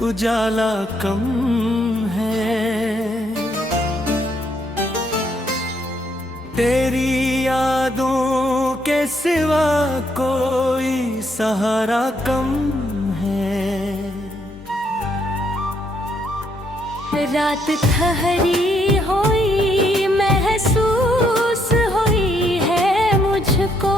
उजाला कम है। तेरी यादों के सिवा कोई सहारा कम है। रात ठहरी हुई महसूस हुई है मुझको।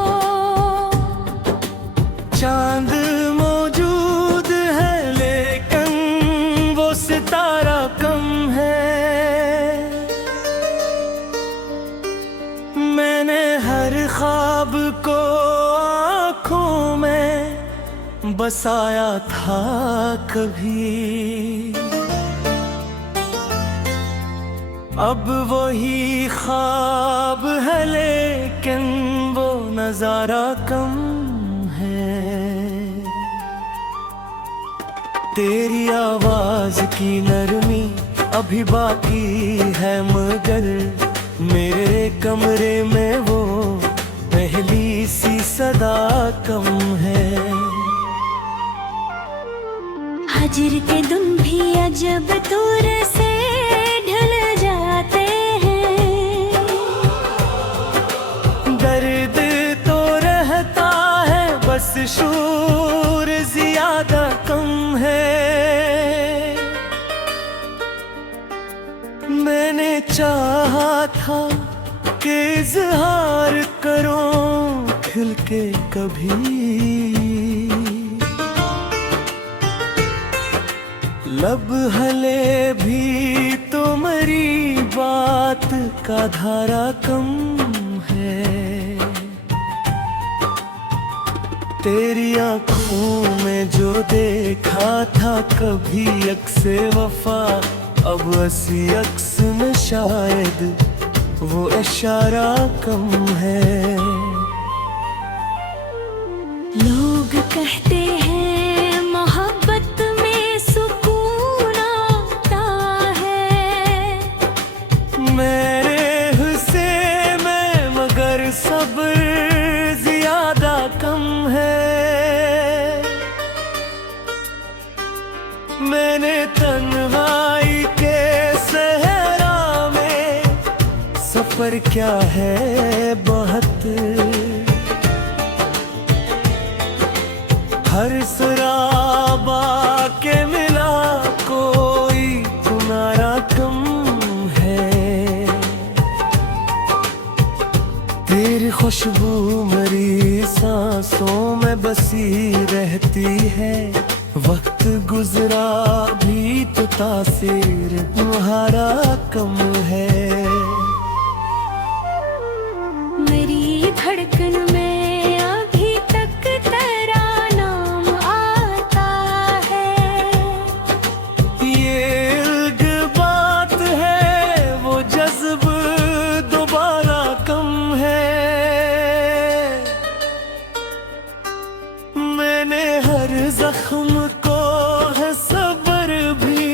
चांद मौजूद है लेकिन वो सितारा कम है। मैंने हर ख्वाब को आँखों में बसाया था कभी। अब वही ख्वाब है लेकिन वो नजारा कम है। तेरी आवाज की नरमी अभी बाकी है मगर मेरे कमरे में वो पहली सी सदा कम है। हजर के दिन भी अजब दूर से ढल जाते हैं। दर्द तो रहता है बस शूर ज्यादा कम है। मैंने चाहा था कि इज़हार करूं खिल के कभी। लब हले भी तुम्हारी बात का धारा कम है। तेरी आँखों में जो देखा था कभी अक्से वफा अब हंसी अक्स में शायद वो इशारा कम है। लोग कहते हैं मोहब्बत में सुकून आता है। मेरे हिस्से में मगर सब्र ज्यादा कम है। मैंने तन्हाई के सहरा में सफर क्या है बहुत। हर सराबा के मिला कोई तुम्हारा कम है। तेरी खुशबू मेरी सांसों में बसी रहती है। वक्त गुजरा भी तो तासीर तुम्हारा कम है। मेरी धड़कन में अभी तक तेरा नाम आता है। ये इल्ग बात है वो जज्ब दोबारा कम है। मैंने हर जख्म को है सब्र भी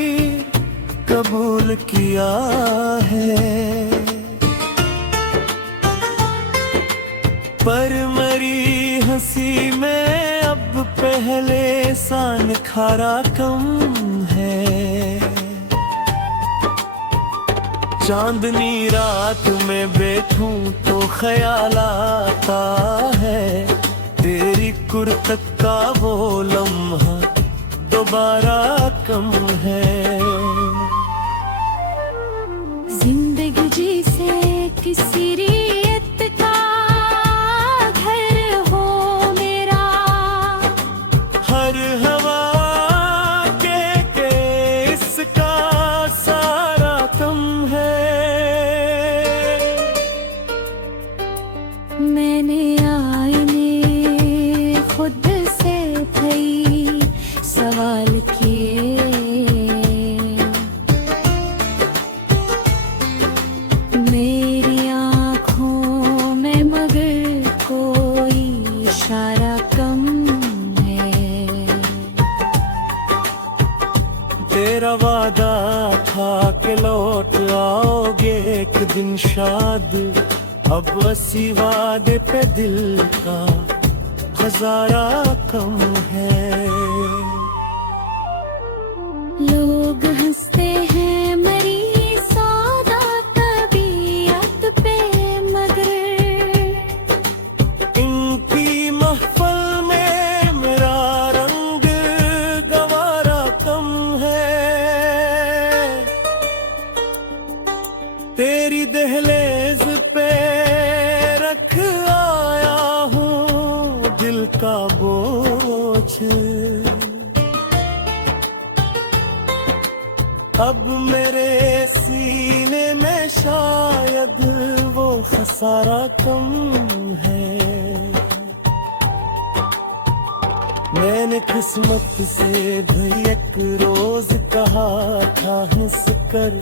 कबूल किया है। पर मेरी हंसी में अब पहले सा निखारा कम है। चांदनी रात में बैठूं तो ख्याल आता है। तेरी कुर्तक का वो लम्हा दोबारा कम है। जिंदगी जिसे किसी रियत का घर हो मेरा। हर हवा के इसका सारा कम है। मैंने आईने खुद से कई सवाल किए। मेरी आँखों में मगर कोई इशारा कम है। तेरा वादा था कि लौट आओगे एक दिन शाद। अब असी वादे पे दिल का हजारा कम है। अब मेरे सीने में शायद वो खसारा कम है। मैंने किस्मत से भी एक रोज कहा था हंस कर,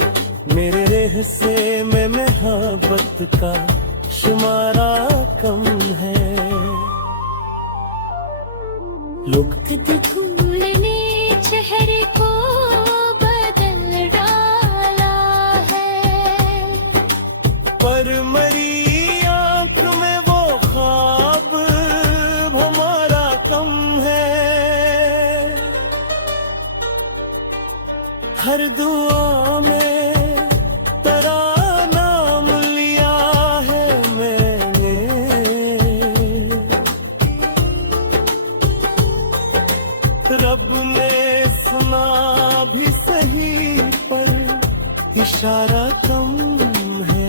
मेरे रहस्य में मोहब्बत का शुमारा कम है। लोग धूल ने चेहरे को बदल डाला है, पर मरी आंख में वो ख्वाब हमारा कम है। हर दुआ में तेरा नाम लिया है मैंने, रब ने सुना भी सही पर इशारा कम है।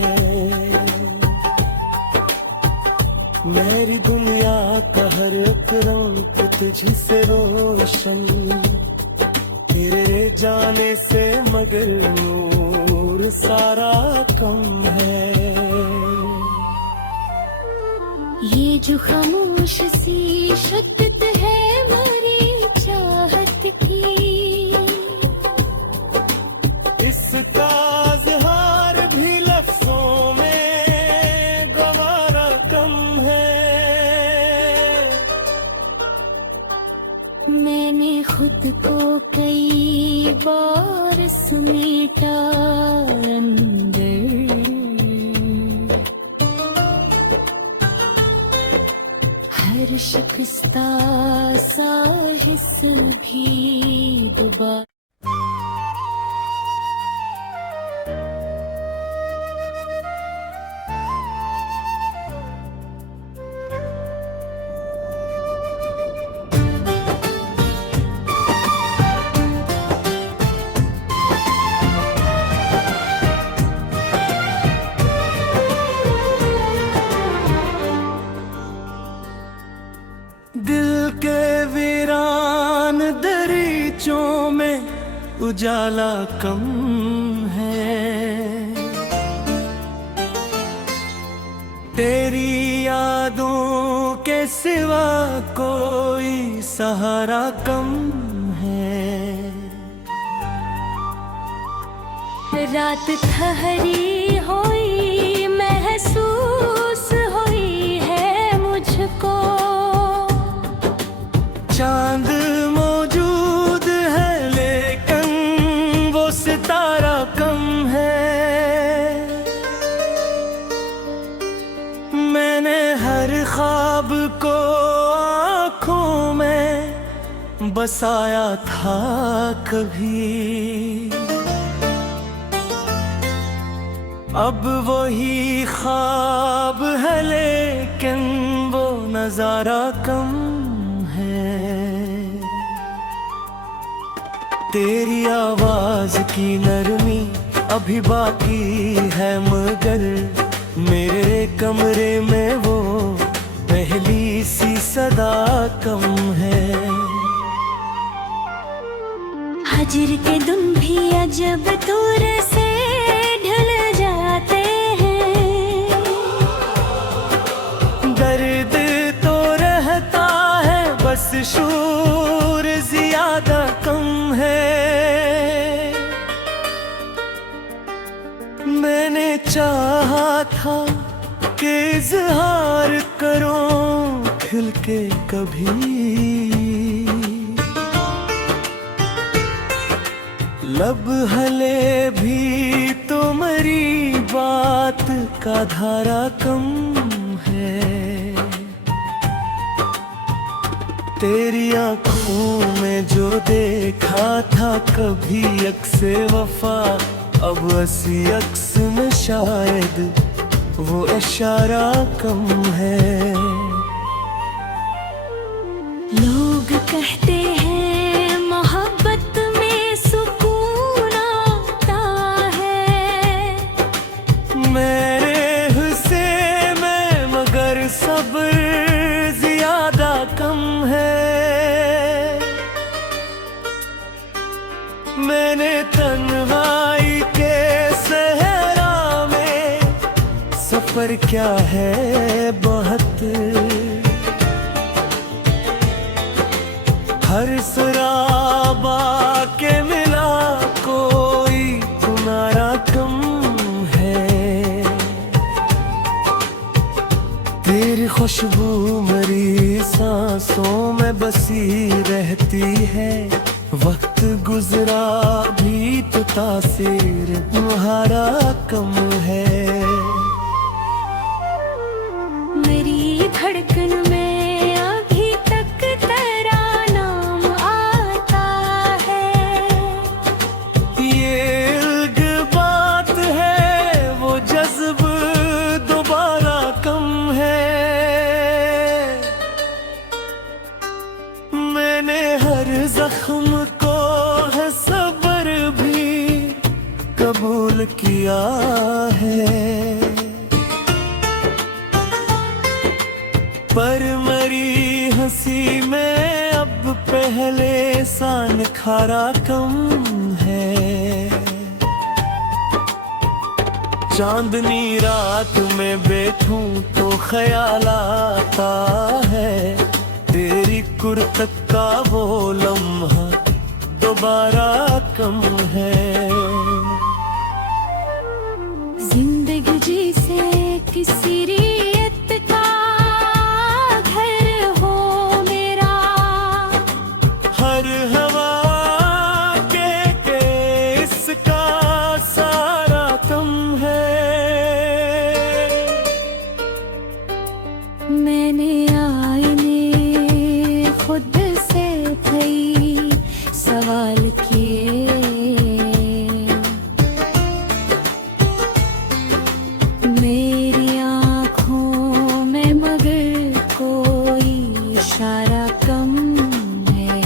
मेरी दुनिया का हर एक रंग तुझी से रोशन, तेरे जाने से मगर नूर सारा कम है। ये जो खामोश सी शिद्दत है मेरी चाहत की, इसका इज़हार भी लफ्जों में गवारा कम है। मैंने खुद को कई बार समेटा अंदर, हर शिकस्ता सा हिस्सा भी दोबारा। दिल के वीरान दरीचों में उजाला कम है। तेरी यादों के सिवा कोई सहारा कम है। रात ठहरी हुई महसूस हुई है मुझको, चांद मौजूद है लेकिन वो सितारा कम है। मैंने हर ख्वाब को आँखों में बसाया था कभी, अब वही ख्वाब है लेकिन वो नजारा कम है। तेरी आवाज की नरमी अभी बाकी है मगर मेरे कमरे में वो पहली सी सदा कम है। हजर के दिन भी अजब दूर से ढल जाते हैं, दर्द तो रहता है बस शूर ज्यादा कम है। मैंने चाहा था कि इज़हार करूं खिल के कभी, लब हले भी तो मरी बात का धारा कम है। तेरी आंखों में जो देखा था कभी अक्से वफा, अब हंसी अक्स में शायद वो इशारा कम है। लोग कहते हैं मोहब्बत में सुकून आता है, मेरे हिस्से में मगर सब्र ज्यादा कम है। मैंने तन्हा पर क्या है बहुत, हर शराबा के मिला कोई तुम्हारा कम है। तेरी खुशबू मेरी सांसों में बसी रहती है, वक्त गुजरा भी तो तासीर तुम्हारा कम है। मेरी धड़कन में अभी तक तेरा नाम आता है। ये अलग बात है, वो जज्ब दोबारा कम है। मैंने हर जख्म को है सब्र भी कबूल किया है, पर मेरी हंसी में अब पहले सा निखारा कम है। चांदनी रात में बैठूं तो ख्याल आता है, तेरी कुर्रत का वो लम्हा दोबारा कम है। जिंदगी जिसे किसी रियत का घर हो मेरा, हर हवा के इसका सारा कम है। मैंने आईने खुद से कई सवाल किए, मेरी आँखों में मगर कोई इशारा कम है।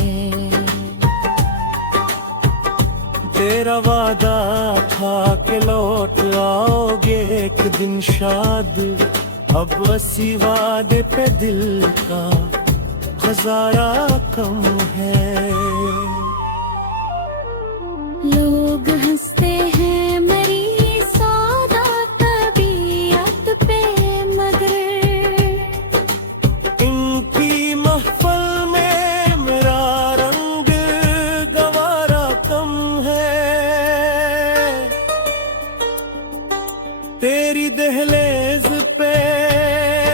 तेरा वादा था कि लौट आओगे एक दिन शाद, अब असी वादे पे दिल का हजारा कम है। लोग हंसते हैं मेरी सादा तबीयत पे, मगर इनकी महफल में मेरा रंग गवारा कम है। तेरी दहलीज पे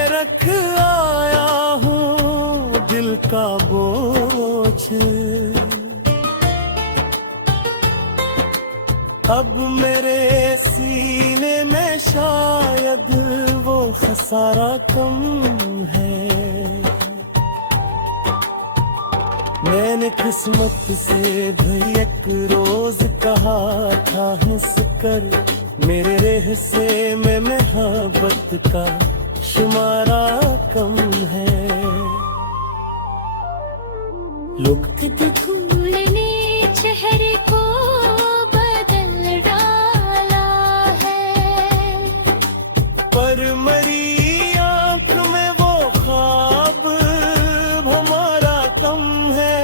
रख आया हूँ दिल का बोझ, अब मेरे सीने में शायद वो खसारा कम है। मैंने किस्मत से भी एक रोज कहा था हंस कर, मेरे रहस्य में मोहब्बत का शुमारा कम है। लोग धूल ने चेहरे को बदल डाला है, पर मरी आँख में वो ख्वाब हमारा कम है।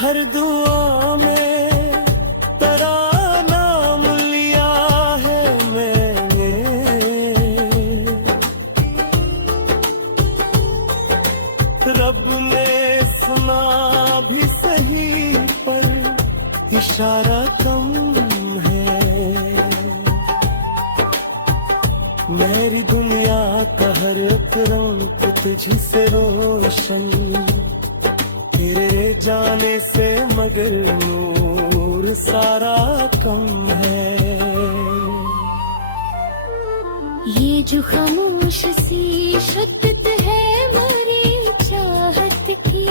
हर दुआ में तेरा नाम लिया है मैंने, रब ने सुना भी सही पर इशारा कम है। मेरी दुनिया का हर एक रंग तुझी से रोशन, तेरे जाने से मगर नूर सारा कम है। ये जो खामोश सी शिद्दत है मेरी चाहत की,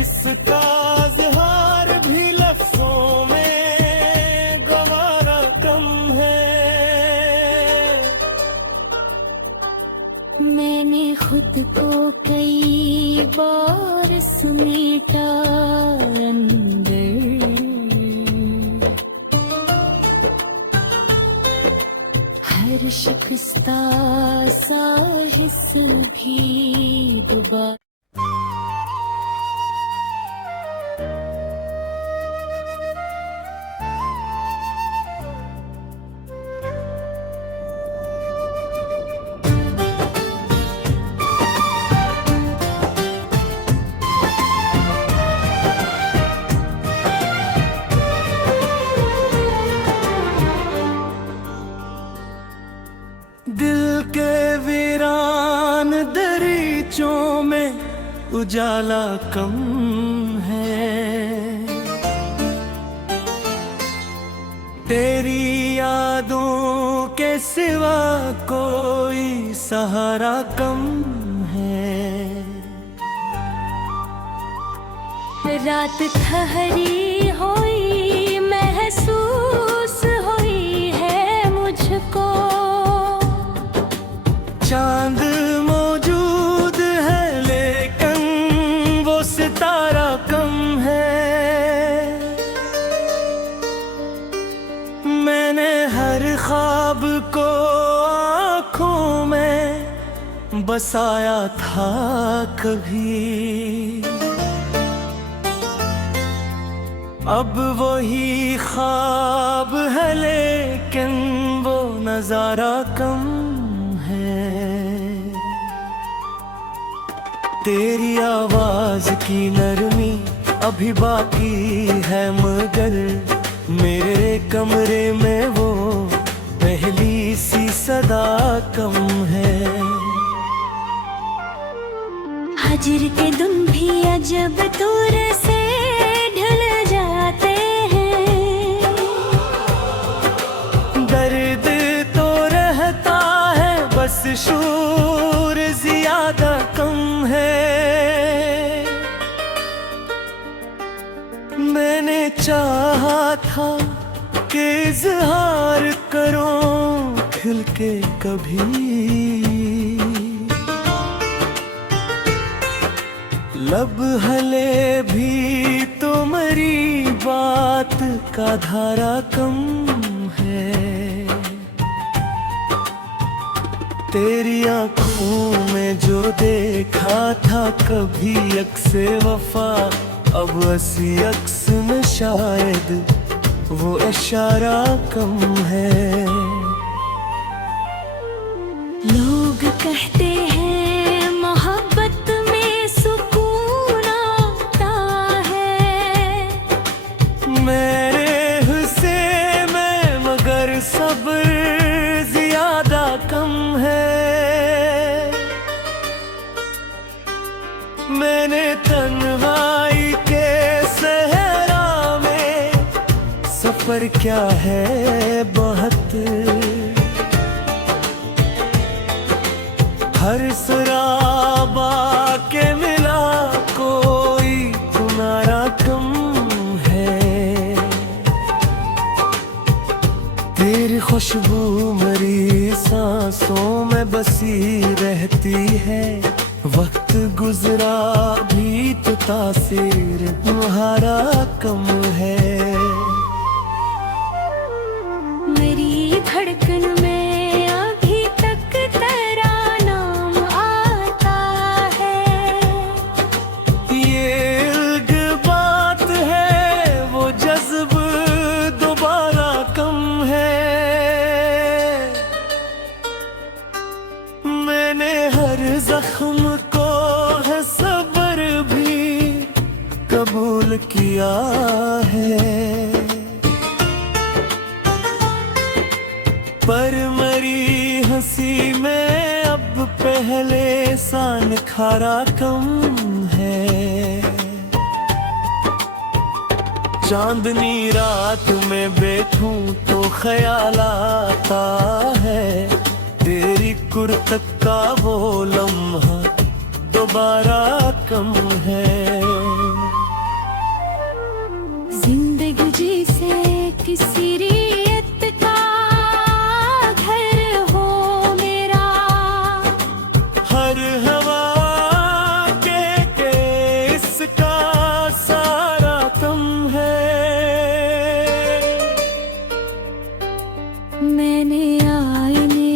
इसका इज़हार भी लफ्जों में गवारा कम है। मैंने खुद को कई बार समेटा अंदर, हर शिकस्ता सा हिस्स भी दोबारा। आँखों में उजाला कम है। तेरी यादों के सिवा कोई सहारा कम है। रात ठहरी हुई महसूस हुई है मुझको। चांद मौजूद है लेकिन वो सितारा कम है। मैंने हर ख्वाब को आँखों में बसाया था कभी। अब वही ख्वाब है लेकिन वो नजारा कम है। तेरी आवाज की नरमी अभी बाकी है मगर मेरे कमरे में वो पहली सी सदा कम है। हजर के दिन भी अजब दूर से ढल जाते हैं। दर्द तो रहता है बस शूर ज्यादा कम है। मैंने चाहा था कि इज़हार करूं खिल के कभी। लब हले भी तुम्हारी बात का धारा कम है। तेरी आँखों में जो देखा था कभी अक्से वफा अब हंसी अक्स में शायद वो इशारा कम है। लोग कहते हैं मोहब्बत में सुकून आता है। मेरे हिस्से में मगर सब्र ज्यादा कम है। मैंने तन्हाई के सहरा में सफर क्या है बहुत। हर सराबा के मिला कोई तुम्हारा कम है। तेरी खुशबू मेरी सांसों में बसी रहती है। वक्त गुजरा भी तो तासीर तुम्हारा कम है। मेरी धड़कन में अभी तक तेरा नाम आता है। ये इल्ग बात है वो जज्ब दोबारा कम है। मैंने हर जख्म को है सब्र भी कबूल किया है। पर मेरी हंसी में अब पहले सा निखारा कम है। चांदनी रात में बैठूं तो ख्याल आता है। तेरी कुर्तक का वो लम्हा दोबारा कम है। जिंदगी जैसे किसी रियत का घर हो मेरा। हर हवा के इसका सारा कम है। मैंने आईने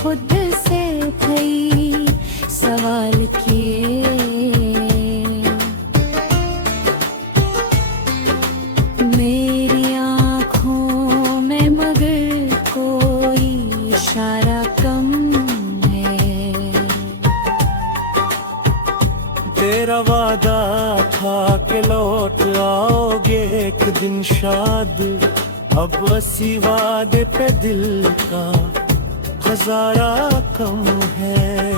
खुद से कई सवाल किए। मेरी आँखों में मगर कोई इशारा कम है। तेरा वादा था कि लौट आओगे एक दिन शाद। अब असी वादे पे दिल का हजारा कम है।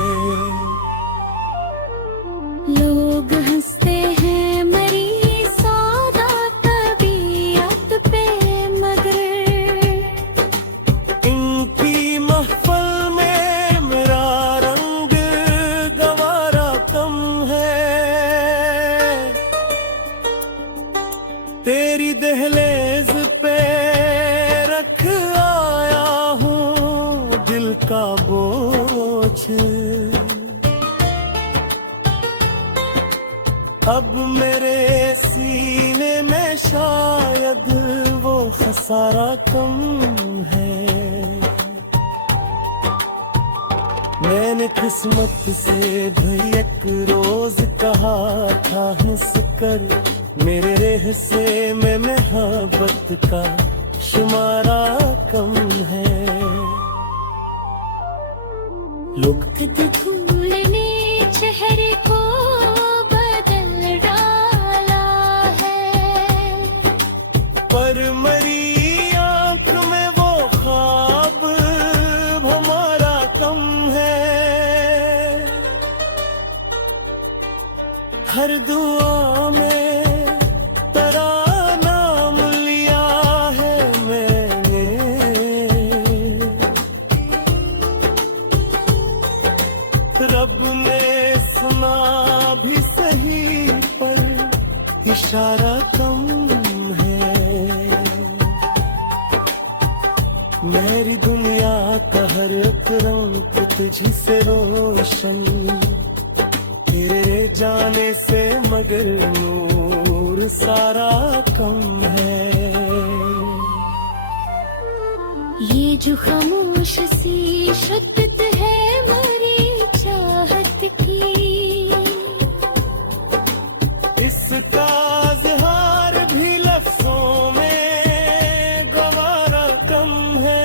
अब मेरे सीने में शायद वो खसारा कम है। मैंने किस्मत से भाई एक रोज कहा था हंसकर, मेरे रहस्य में मोहब्बत का शुमारा कम है। लोग धूल ने चेहरे को बदल डाला है, पर मरी आंख में वो ख्वाब हमारा कम है। हर दुआ में तेरा नाम लिया है मैंने, रब ने सुना भी सही पर इशारा कम है। मेरी दुनिया का हर एक रंग तुझी से रोशन, तेरे जाने से मगर नूर सारा कम है। ये जो खामोश सी शिद्दत है मेरी चाहत की, इसका इज़हार भी लफ्जों में गवारा कम है।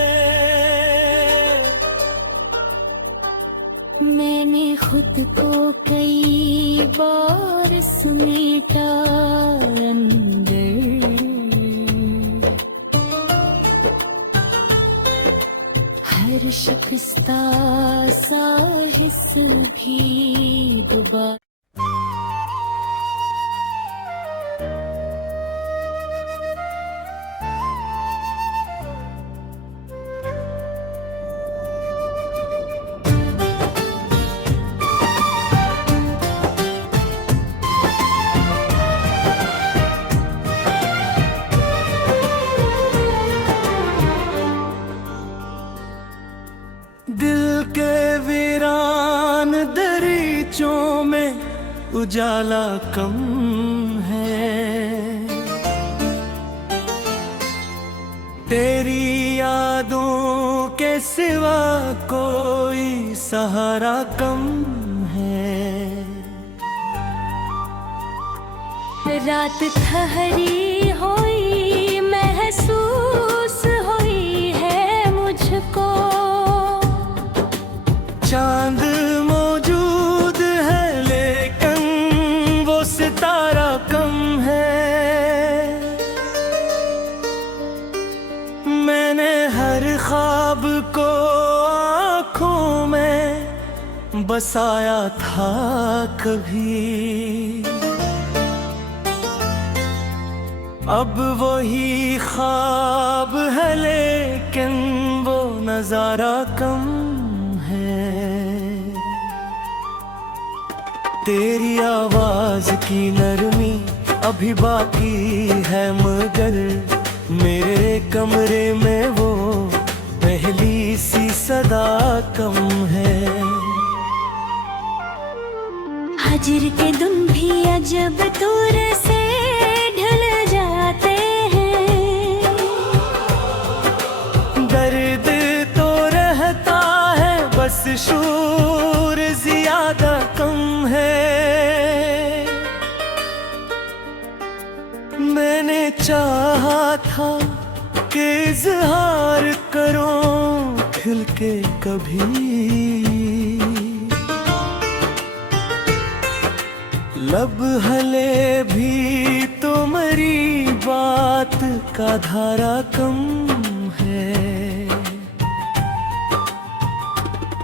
मैंने खुद को कई बार समेटा अंदर, हर शिकस्ता सा हिस्स भी दोबारा। दिल के वीरान दरीचों में उजाला कम है। तेरी यादों के सिवा कोई सहारा कम है। रात ठहरी हुई महसूस हुई है मुझको, चांद मौजूद है लेकिन वो सितारा कम है। मैंने हर ख्वाब को आँखों में बसाया था कभी, अब वही ख्वाब है लेकिन वो नजारा कम है। तेरी आवाज की नरमी अभी बाकी है मगर मेरे कमरे में वो पहली सी सदा कम है। हजर के दिन भी अजब दूर से ढल जाते हैं, दर्द तो रहता है बस शूर ज्यादा कम है। मैंने चाहा था कि इज़हार करूं खिल के कभी, लब हले भी तो मरी बात का धारा कम है।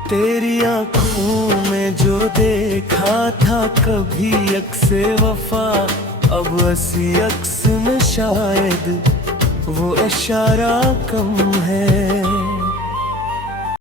तेरी आंखों में जो देखा था कभी अक्से वफा, अब हंसी अक्स में शायद वो इशारा कम है।